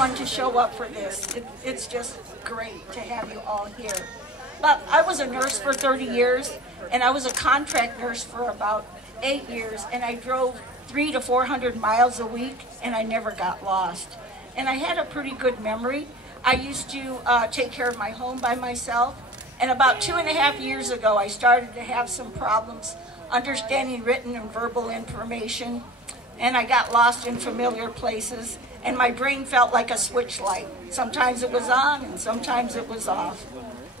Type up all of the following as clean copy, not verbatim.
everyone to show up for this. It's just great to have you all here. But I was a nurse for 30 years, and I was a contract nurse for about 8 years, and I drove 300 to 400 miles a week, and I never got lost. And I had a pretty good memory. I used to take care of my home by myself, and about 2.5 years ago, I started to have some problems understanding written and verbal information, and I got lost in familiar places, and my brain felt like a switch light. Sometimes it was on, and sometimes it was off.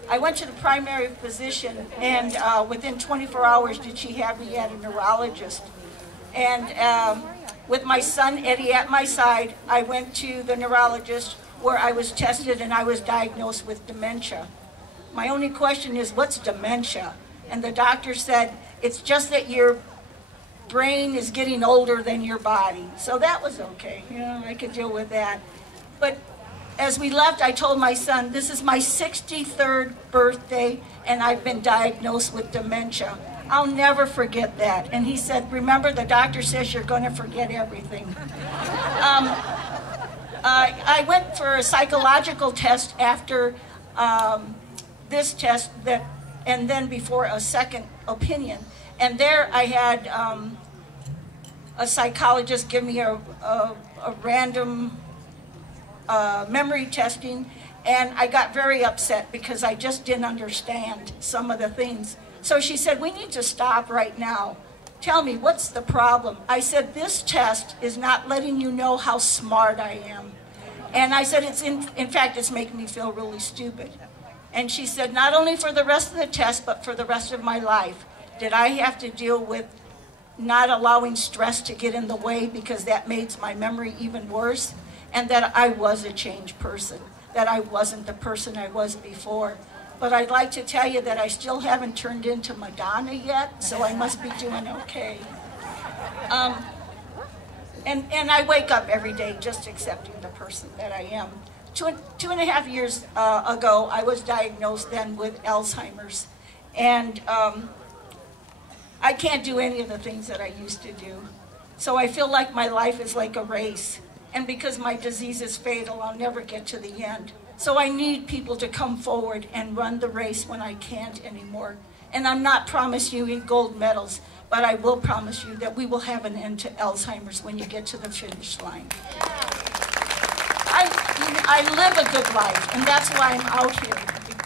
I went to the primary physician, and within 24 hours did she have me at a neurologist. And with my son Eddie at my side, I went to the neurologist where I was tested and I was diagnosed with dementia. My only question is, what's dementia? And the doctor said, it's just that your brain is getting older than your body. So that was okay, you know, I could deal with that. But as we left, I told my son, this is my 63rd birthday and I've been diagnosed with dementia. I'll never forget that. And he said, remember, the doctor says you're going to forget everything. I went for a psychological test after this test, and then before a second opinion. And there I had a psychologist give me a random memory testing, and I got very upset because I just didn't understand some of the things. So she said, we need to stop right now. Tell me, what's the problem? I said, this test is not letting you know how smart I am. And I said, in fact, it's making me feel really stupid. And she said, not only for the rest of the test, but for the rest of my life, did I have to deal with not allowing stress to get in the way, because that made my memory even worse, and that I was a changed person, that I wasn't the person I was before. But I'd like to tell you that I still haven't turned into Madonna yet, so I must be doing okay. And I wake up every day just accepting the person that I am. 2.5 years ago, I was diagnosed then with Alzheimer's. And I can't do any of the things that I used to do. So I feel like my life is like a race. And because my disease is fatal, I'll never get to the end. So I need people to come forward and run the race when I can't anymore. And I'm not promising you gold medals, but I will promise you that we will have an end to Alzheimer's when you get to the finish line. I live a good life, and that's why I'm out here.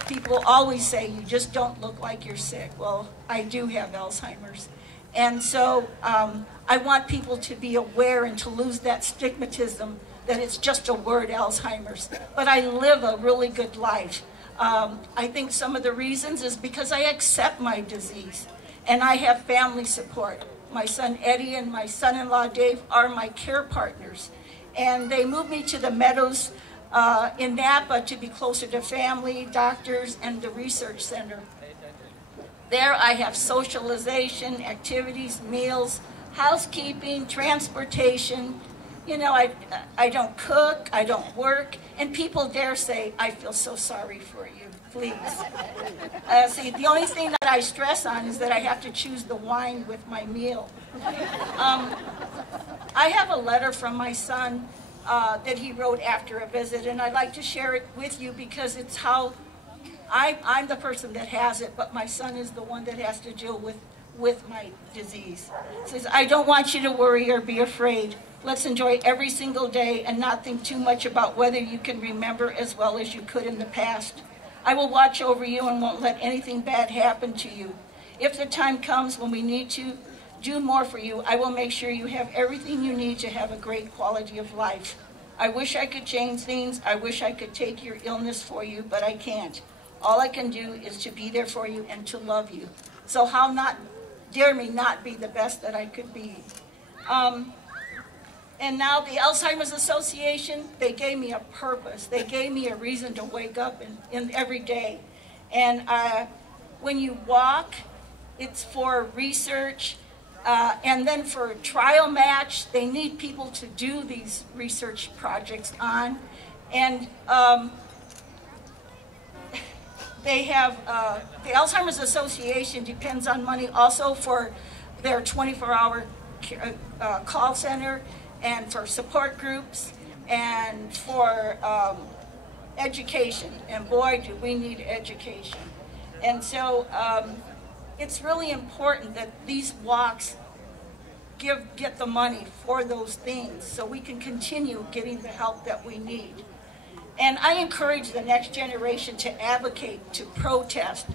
People always say, you just don't look like you're sick. Well, I do have Alzheimer's. And so I want people to be aware and to lose that stigmatism that it's just a word, Alzheimer's. But I live a really good life. I think some of the reasons is because I accept my disease, and I have family support. My son Eddie and my son-in-law Dave are my care partners. And they moved me to the Meadows in Napa to be closer to family, doctors, and the research center. There I have socialization, activities, meals, housekeeping, transportation. You know, I don't cook, I don't work, and people dare say, I feel so sorry for you, please. See, the only thing that I stress on is that I have to choose the wine with my meal. I have a letter from my son that he wrote after a visit, and I'd like to share it with you because it's how I'm the person that has it, but my son is the one that has to deal with my disease. It says, I don't want you to worry or be afraid. Let's enjoy every single day and not think too much about whether you can remember as well as you could in the past. I will watch over you and won't let anything bad happen to you. If the time comes when we need to do more for you, I will make sure you have everything you need to have a great quality of life. I wish I could change things. I wish I could take your illness for you, but I can't. All I can do is to be there for you and to love you. So how dare me not be the best that I could be. And now the Alzheimer's Association, they gave me a purpose. They gave me a reason to wake up in every day. And when you walk, it's for research. And then for a trial match, they need people to do these research projects on. And they have, the Alzheimer's Association depends on money also for their 24-hour call center and for support groups. and for education. And boy, do we need education. And so it's really important that these walks get the money for those things so we can continue getting the help that we need. And I encourage the next generation to advocate, to protest,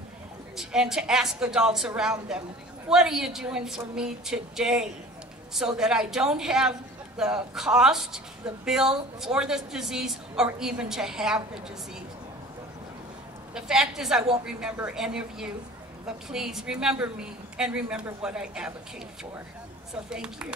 and to ask adults around them, what are you doing for me today so that I don't have the cost, the bill for this disease, or even to have the disease? The fact is I won't remember any of you, but please remember me and remember what I advocate for. So thank you.